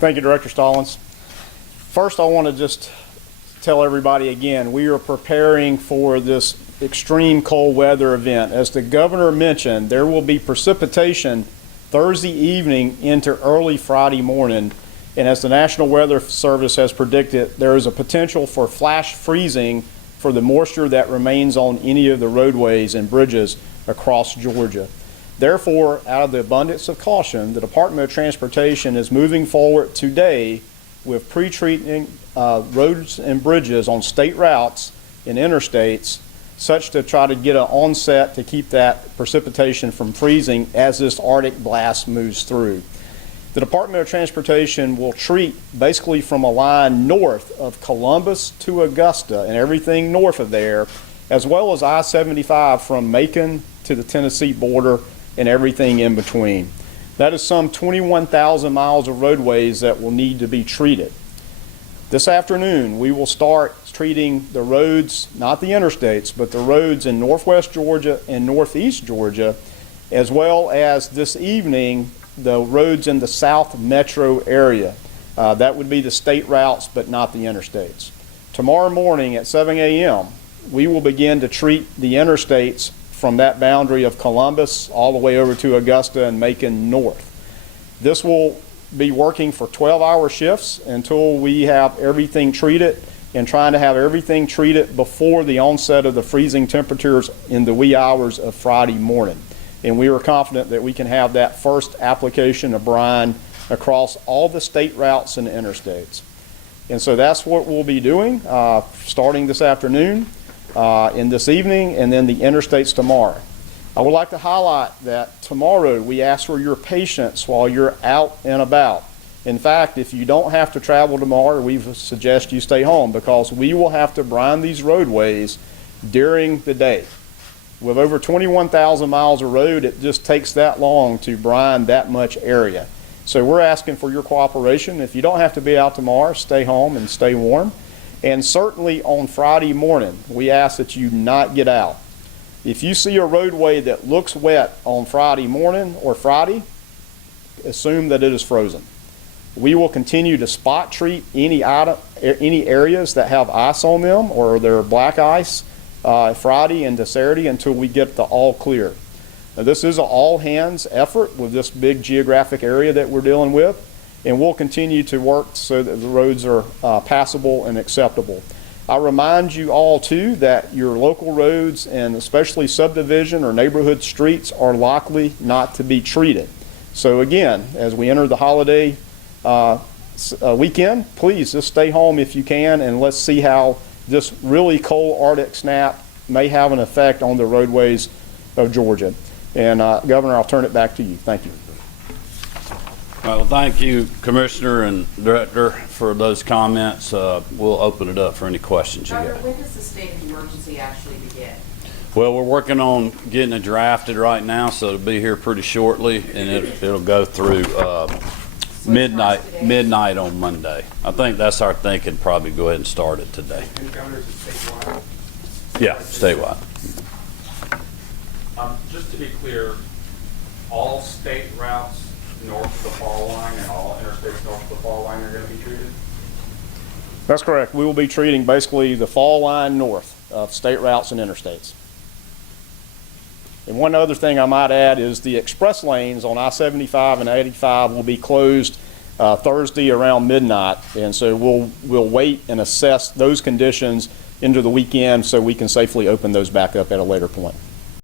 Thank you, Director Stallings. First, I want to just tell everybody again, we are preparing for this extreme cold weather event. As the governor mentioned, there will be precipitation Thursday evening into early Friday morning. And as the National Weather Service has predicted, there is a potential for flash freezing for the moisture that remains on any of the roadways and bridges across Georgia. Therefore, out of the abundance of caution, the Department of Transportation is moving forward today with pre-treating roads and bridges on state routes and interstates, such to try to get an onset to keep that precipitation from freezing as this Arctic blast moves through. The Department of Transportation will treat basically from a line north of Columbus to Augusta and everything north of there, as well as I-75 from Macon to the Tennessee border and everything in between. That is some 21,000 miles of roadways that will need to be treated. This afternoon, we will start treating the roads, not the interstates, but the roads in northwest Georgia and northeast Georgia, as well as this evening, the roads in the South Metro area. That would be the state routes, but not the interstates. Tomorrow morning at 7 a.m., we will begin to treat the interstates from that boundary of Columbus all the way over to Augusta and Macon north. This will be working for 12-hour shifts until we have everything treated, and trying to have everything treated before the onset of the freezing temperatures in the wee hours of Friday morning. And we are confident that we can have that first application of brine across all the state routes and interstates. And so that's what we'll be doing starting this afternoon and this evening, and then the interstates tomorrow. I would like to highlight that tomorrow we ask for your patience while you're out and about. In fact, if you don't have to travel tomorrow, we suggest you stay home, because we will have to brine these roadways during the day. With over 21,000 miles of road, it just takes that long to brine that much area. So we're asking for your cooperation. If you don't have to be out tomorrow, stay home and stay warm. And certainly on Friday morning, we ask that you not get out. If you see a roadway that looks wet on Friday morning or Friday, assume that it is frozen. We will continue to spot treat any areas that have ice on them or they're black ice Friday into Saturday until we get the all clear. Now, this is an all hands effort with this big geographic area that we're dealing with, and we'll continue to work so that the roads are passable and acceptable. I remind you all too that your local roads, and especially subdivision or neighborhood streets, are likely not to be treated. So again, as we enter the holiday weekend, please just stay home if you can, and let's see how this really cold Arctic snap may have an effect on the roadways of Georgia. And Governor, I'll turn it back to you. Thank you. Well, thank you, Commissioner and Director, for those comments. We'll open it up for any questions you Governor, got. when does the state of emergency actually begin? Well, we're working on getting it drafted right now, so it'll be here pretty shortly, and it'll go through midnight on Monday. I think that's our thinking. Probably go ahead and start it today. And Governor, is it statewide? Yeah, statewide. Just to be clear, all state routes north of the fall line and all interstates north of the fall line are going to be treated? That's correct. We will be treating basically the fall line north of state routes and interstates. And one other thing I might add is the express lanes on I-75 and 85 will be closed Thursday around midnight, and so we'll wait and assess those conditions into the weekend so we can safely open those back up at a later point.